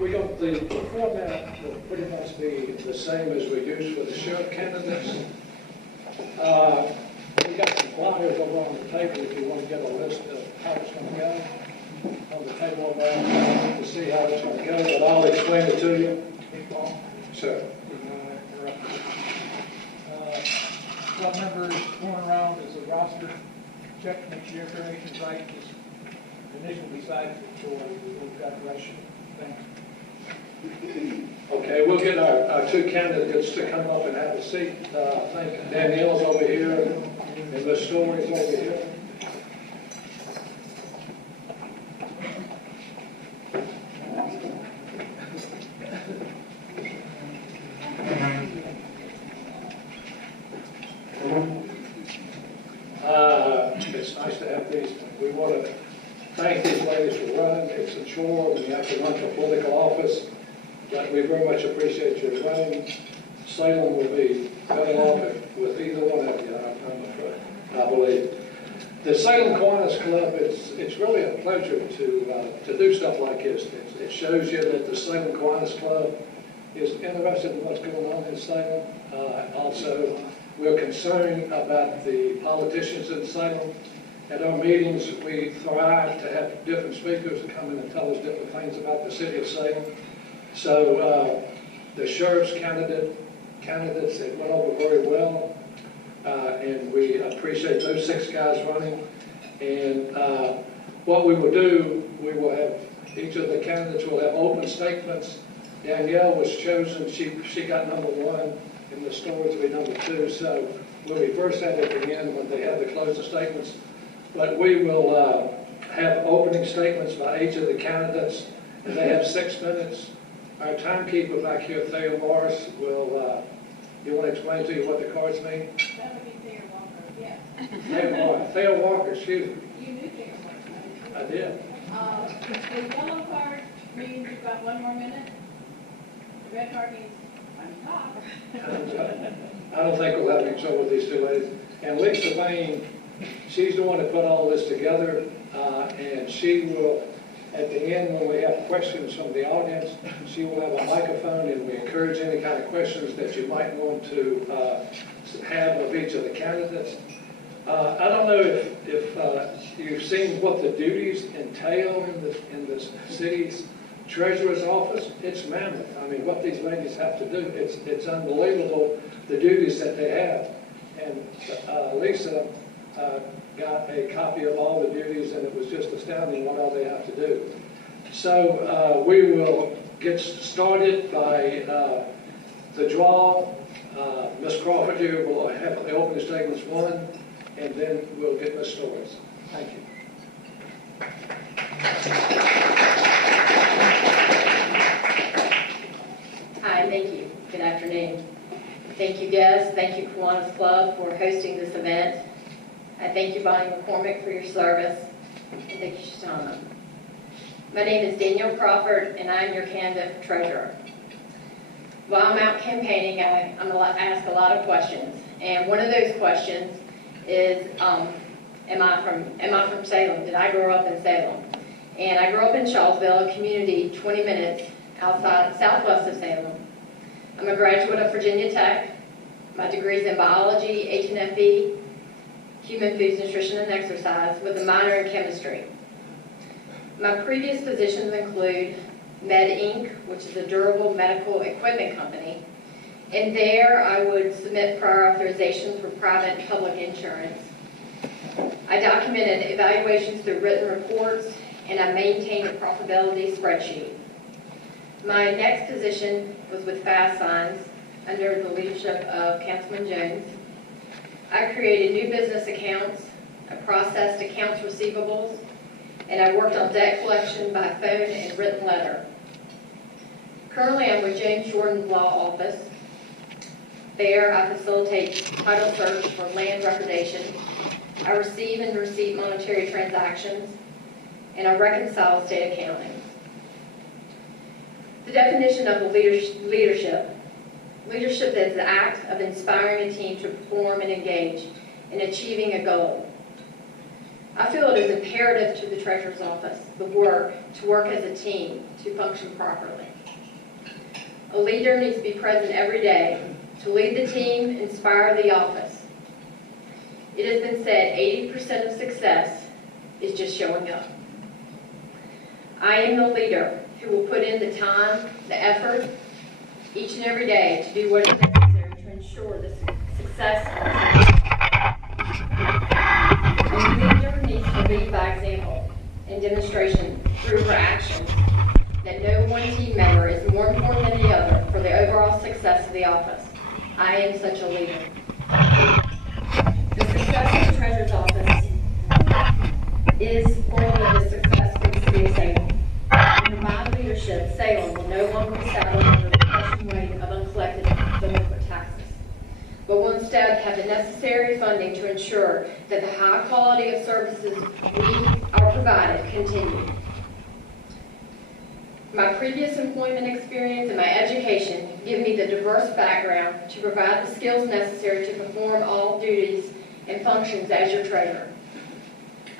We got the format will pretty much be the same as we use for the sheriff candidates. We got some flyers over on the table if you want to get a list of how it's going to go. On the table over there to see how it's going to go, but I'll explain it to you. Sure. Club members going around as a roster check, make sure information's right, just initial beside it, so we've got the right thing. Okay, we'll get our two candidates to come up and have a seat. I think Danielle's over here and Ms. Story's over here. It's nice to have these. We want to thank these ladies for running. It's a chore when you have to run for political office, but we very much appreciate your running. Salem will be better off with either one of you, I'm afraid, I believe. The Salem Kiwanis Club, it's really a pleasure to do stuff like this. It shows you that the Salem Kiwanis Club is interested in what's going on in Salem. Also, we're concerned about the politicians in Salem. At our meetings, we thrive to have different speakers come in and tell us different things about the city of Salem. So the sheriff's candidates, it went over very well, and we appreciate those 6 guys running. And what we will do, we will have, each of the candidates will have open statements. Danielle was chosen, she got number 1. And the stories will be number 2, so we'll reverse that at the end when they have the closing statements. But we will have opening statements by each of the candidates, and they have 6 minutes. Our timekeeper back here, Theo Morris, will, you want to explain to you what the cards mean? That would be Theo Walker, yes. Theo Walker, excuse me. You knew Theo Walker. I did. The yellow card means you've got 1 more minute. The red card means I'm top. I don't think we'll have any trouble with these 2 ladies. And Lisa Bain, she's the one that put all this together, and she will, at the end when we have questions from the audience, she will have a microphone, and we encourage any kind of questions that you might want to have of each of the candidates. I don't know if you've seen what the duties entail in the city's treasurer's office. It's mammoth. I mean, what these ladies have to do, it's unbelievable, the duties that they have. And Lisa got a copy of all the duties, and it was just astounding what all they have to do. So we will get started by the draw. Ms. Crawford here will have the opening statements 1, and then we'll get Ms. Stories. Thank you. Hi, thank you. Good afternoon. Thank you, guests. Thank you, Kiwanis Club, for hosting this event. I thank you, Bonnie McCormick, for your service. And thank you, Shatana. My name is Danielle Crawford, and I'm your candidate for treasurer. While I'm out campaigning, I'm asked a lot of questions. And one of those questions is, am I from Salem? Did I grow up in Salem? And I grew up in Charlottesville, a community 20 minutes southwest of Salem. I'm a graduate of Virginia Tech. My degree's in biology, H&FE, human foods, nutrition, and exercise, with a minor in chemistry. My previous positions include Med Inc., which is a durable medical equipment company. And there I would submit prior authorizations for private and public insurance. I documented evaluations through written reports, and I maintained a profitability spreadsheet. My next position was with Fast Signs under the leadership of Councilman Jones. I created new business accounts, I processed accounts receivables, and I worked on debt collection by phone and written letter. Currently, I'm with James Jordan's law office. There, I facilitate title search for land recordation. I receive and receipt monetary transactions, and I reconcile state accounting. The definition of leadership. Leadership is the act of inspiring a team to perform and engage in achieving a goal. I feel it is imperative to the Treasurer's Office, to work as a team, to function properly. A leader needs to be present every day to lead the team, inspire the office. It has been said 80% of success is just showing up. I am the leader who will put in the time, the effort, each and every day to do what is necessary to ensure the success of the team. The leader needs to lead by example and demonstration through her actions that no one team member is more important than the other for the overall success of the office. I am such a leader. The success of the Treasurer's Office is formally the success for the city of Salem. Under my leadership, Salem will no longer be saddled under the crushing weight of uncollected delinquent taxes, but will instead have the necessary funding to ensure that the high quality of services we are provided continue. My previous employment experience and my education give me the diverse background to provide the skills necessary to perform all duties and functions as your treasurer.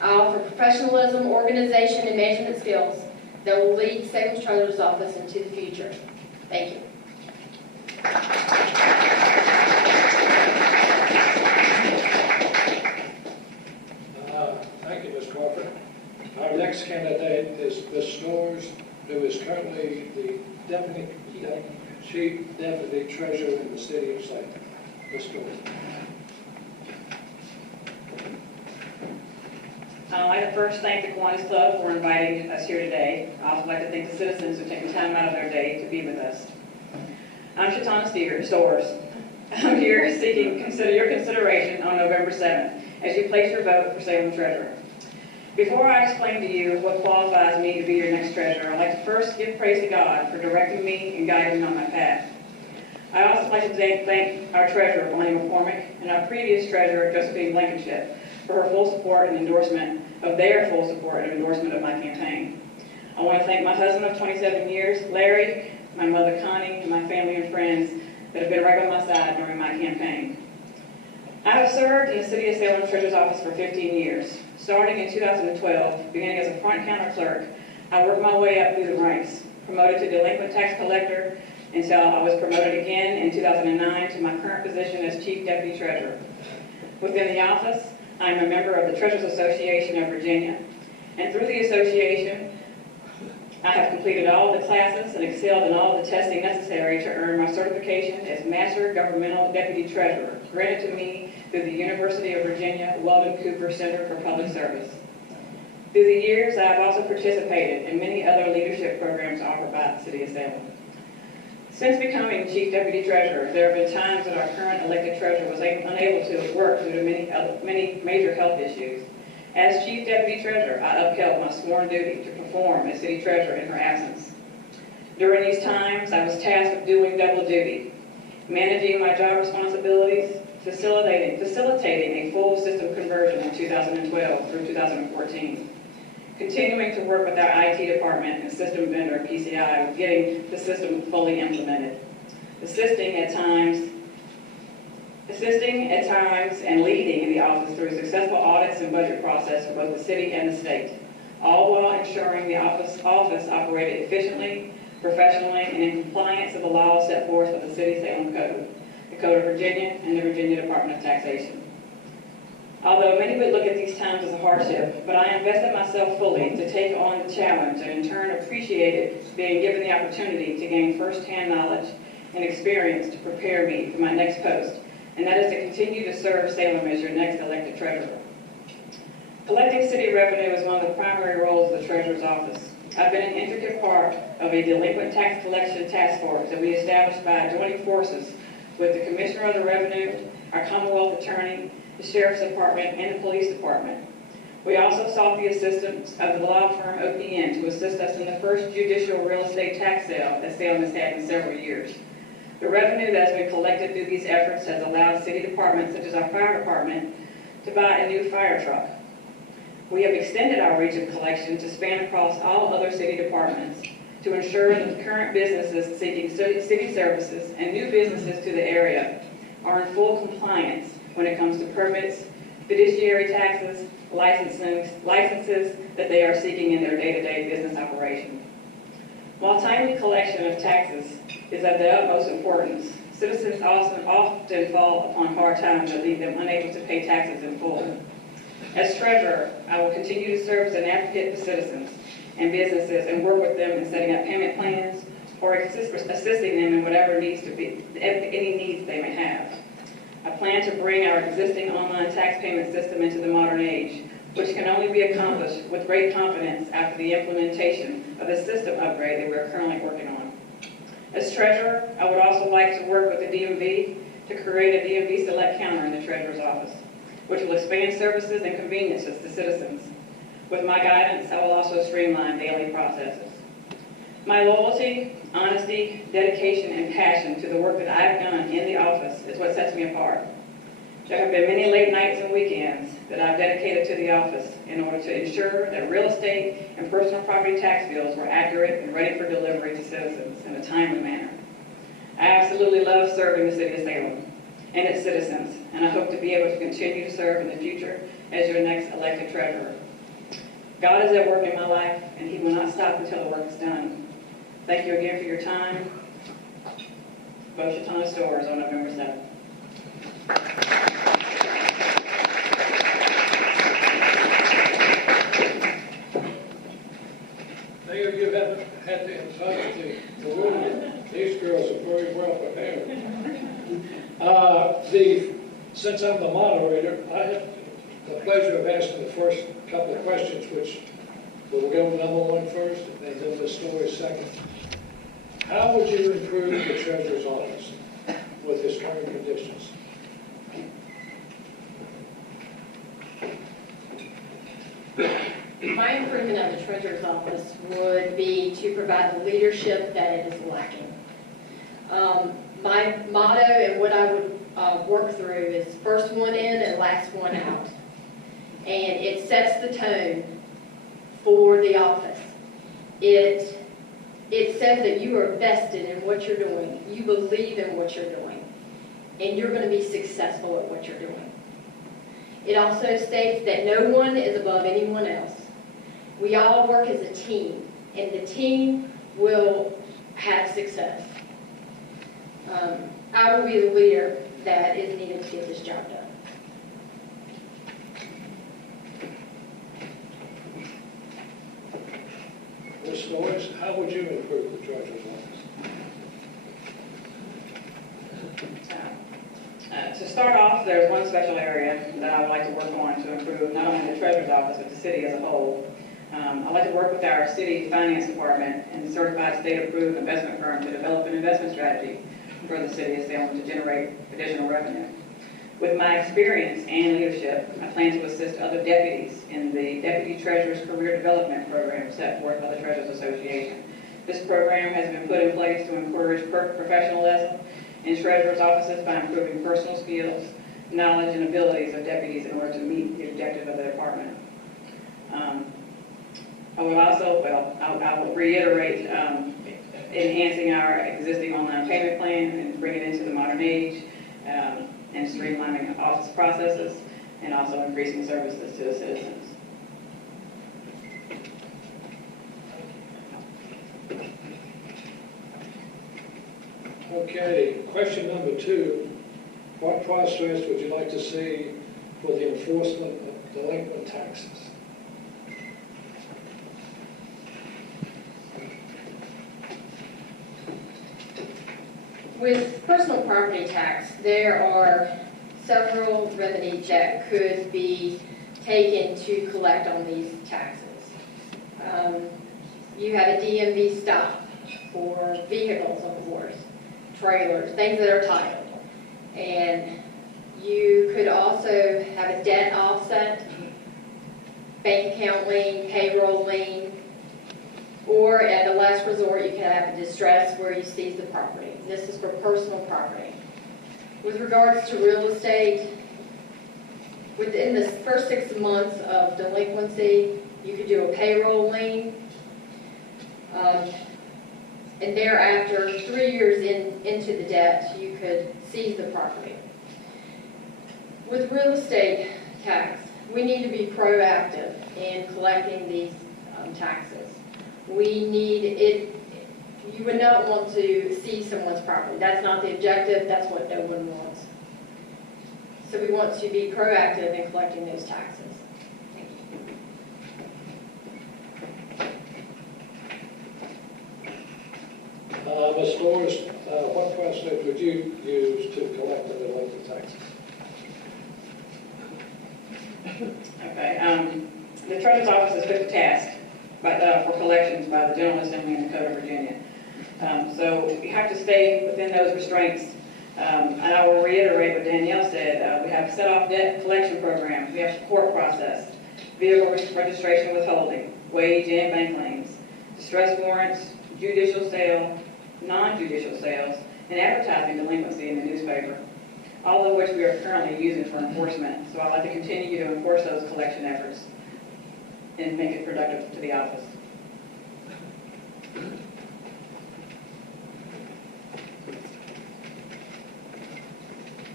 I offer professionalism, organization, and management skills that will lead Salem's Treasurer's Office into the future. Thank you. Thank you, Ms. Crawford. Our next candidate is Ms. Snores, who is currently the Chief Deputy Treasurer in the City of Salem. Ms. Snores. I'd like to first thank the Kiwanis Club for inviting us here today. I'd also like to thank the citizens who have taken time out of their day to be with us. I'm Shatana Stores. I'm here seeking your consideration on November 7th as you place your vote for Salem Treasurer. Before I explain to you what qualifies me to be your next treasurer, I'd like to first give praise to God for directing me and guiding me on my path. I also like to thank our treasurer, Bonnie McCormick, and our previous treasurer, Josephine Blankenship, for her full support and endorsement of their full support and endorsement of my campaign. I want to thank my husband of 27 years, Larry, my mother, Connie, and my family and friends that have been right by my side during my campaign. I have served in the City of Salem Treasurer's Office for 15 years. Starting in 2012, beginning as a front counter clerk, I worked my way up through the ranks, promoted to delinquent tax collector until I was promoted again in 2009 to my current position as Chief Deputy Treasurer. Within the office, I am a member of the Treasurers Association of Virginia, and through the association, I have completed all of the classes and excelled in all of the testing necessary to earn my certification as Master Governmental Deputy Treasurer, granted to me through the University of Virginia Weldon Cooper Center for Public Service. Through the years, I have also participated in many other leadership programs offered by the City of Salem. Since becoming Chief Deputy Treasurer, there have been times that our current elected treasurer was unable to work due to many major health issues. As Chief Deputy Treasurer, I upheld my sworn duty to perform as City Treasurer in her absence. During these times, I was tasked with doing double duty, managing my job responsibilities, facilitating a full system conversion in 2012 through 2014, continuing to work with our IT department and system vendor, PCI, with getting the system fully implemented, assisting at times and leading in the office through successful audits and budget process for both the city and the state, all while ensuring the office operated efficiently, professionally, and in compliance with the laws set forth by the City Salem Code, the Code of Virginia, and the Virginia Department of Taxation. Although many would look at these times as a hardship, but I invested myself fully to take on the challenge and in turn appreciated being given the opportunity to gain firsthand knowledge and experience to prepare me for my next post, and that is to continue to serve Salem as your next elected treasurer. Collecting city revenue is one of the primary roles of the Treasurer's Office. I've been an intricate part of a delinquent tax collection task force that we established by joining forces with the Commissioner of the Revenue, our Commonwealth Attorney, the Sheriff's Department, and the Police Department. We also sought the assistance of the law firm OPN to assist us in the first judicial real estate tax sale that Salem has had in several years. The revenue that has been collected through these efforts has allowed city departments, such as our fire department, to buy a new fire truck. We have extended our reach of collection to span across all other city departments to ensure that the current businesses seeking city services and new businesses to the area are in full compliance when it comes to permits, fiduciary taxes, licenses that they are seeking in their day-to-day business operation. While timely collection of taxes is of the utmost importance, citizens often fall upon hard times that leave them unable to pay taxes in full. As treasurer, I will continue to serve as an advocate for citizens and businesses and work with them in setting up payment plans or assisting them in whatever needs to be, any needs they may have. I plan to bring our existing online tax payment system into the modern age, which can only be accomplished with great confidence after the implementation of the system upgrade that we are currently working on. As treasurer, I would also like to work with the DMV to create a DMV select counter in the treasurer's office, which will expand services and conveniences to citizens. With my guidance, I will also streamline daily processes. My loyalty, honesty, dedication, and passion to the work that I've done in the office is what sets me apart. There have been many late nights and weekends that I've dedicated to the office in order to ensure that real estate and personal property tax bills were accurate and ready for delivery to citizens in a timely manner. I absolutely love serving the city of Salem and its citizens, and I hope to be able to continue to serve in the future as your next elected treasurer. God is at work in my life, and He will not stop until the work is done. Thank you again for your time. Vote Chautauqua Stores on November 7th. Mayor, you haven't had to insult the women. These girls are very well prepared. Since I'm the moderator, I have the pleasure of asking the first couple of questions, which we'll go number one first, and then the story second. How would you improve the treasurer's office with its current conditions? My improvement of the treasurer's office would be to provide the leadership that it is lacking. My motto and what I would work through is first one in and last one out. And it sets the tone for the office. It says that you are vested in what you're doing. You believe in what you're doing. And you're going to be successful at what you're doing. It also states that no one is above anyone else. We all work as a team, and the team will have success. I will be the leader that is needed to get this job done. Ms. Norris, how would you improve the treasurer's office? To start off, there's one special area that I would like to work on to improve not only the treasurer's office, but the city as a whole. I'd like to work with our city finance department and certified state-approved investment firm to develop an investment strategy for the city of Salem to generate additional revenue. With my experience and leadership, I plan to assist other deputies in the Deputy Treasurer's Career Development Program set forth by the Treasurers Association. This program has been put in place to encourage professionalism in treasurer's offices by improving personal skills, knowledge, and abilities of deputies in order to meet the objective of the department. I will reiterate enhancing our existing online payment plan and bring it into the modern age, and streamlining office processes, and also increasing services to the citizens. Okay, question number two. What process would you like to see for the enforcement of delinquent taxes? With personal property tax, there are several remedies that could be taken to collect on these taxes. You have a DMV stop for vehicles, of course, trailers, things that are titled. And you could also have a debt offset, bank account lien, payroll lien, or at the last resort, you can have a distress where you seize the property. This is for personal property. With regards to real estate, within the first 6 months of delinquency, you could do a payroll lien. And thereafter, 3 years into the debt, you could seize the property. With real estate tax. We need to be proactive in collecting these taxes. We need it, you would not want to seize someone's property. That's not the objective, that's what no one wants. So we want to be proactive in collecting those taxes. Thank you. Ms. Flores, what process would you use to collect the delinquent taxes? Okay, the treasurer's office is put to task for collections by the General Assembly and the Code of Virginia. So you have to stay within those restraints. And I will reiterate what Danielle said. We have set-off debt collection programs. We have support process, vehicle registration withholding, wage and bank claims, distress warrants, judicial sale, non-judicial sales, and advertising delinquency in the newspaper, all of which we are currently using for enforcement. So I'd like to continue to enforce those collection efforts and make it productive to the office.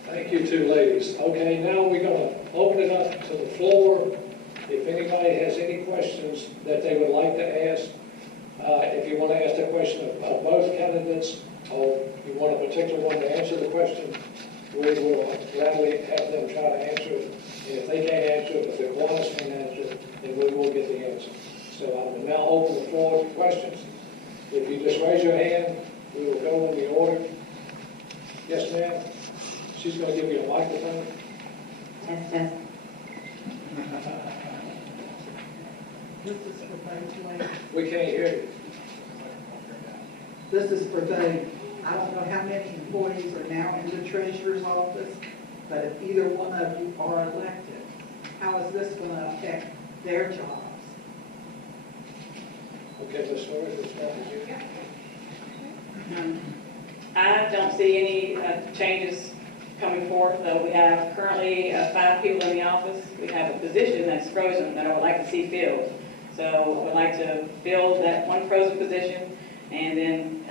Thank you two ladies. Okay, now we're going to open it up to the floor. If anybody has any questions that they would like to ask, if you want to ask the question of both candidates, or you want a particular one to answer the question, we will gladly have them try to answer it. And if they can't answer it, if the Kiwanis can't answer it, then we will get the answer. So I will now open the floor to questions. If you just raise your hand, we will go in the order. Yes, ma'am. She's going to give you a microphone. This is for Dave Wade. We can't hear you. This is for Dave. I don't know how many employees are now in the treasurer's office, but if either one of you are elected, how is this going to affect their jobs? Okay, Ms. Flores, we'll start with you. I don't see any changes coming forth. We have currently 5 people in the office. We have a position that's frozen that I would like to see filled. So I would like to fill that one frozen position and then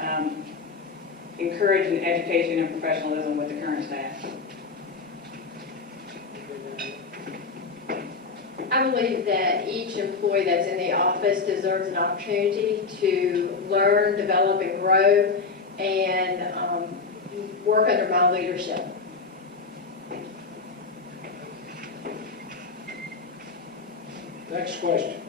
encourage an education and professionalism with the current staff. I believe that each employee that's in the office deserves an opportunity to learn, develop, and grow, and work under my leadership. Next question.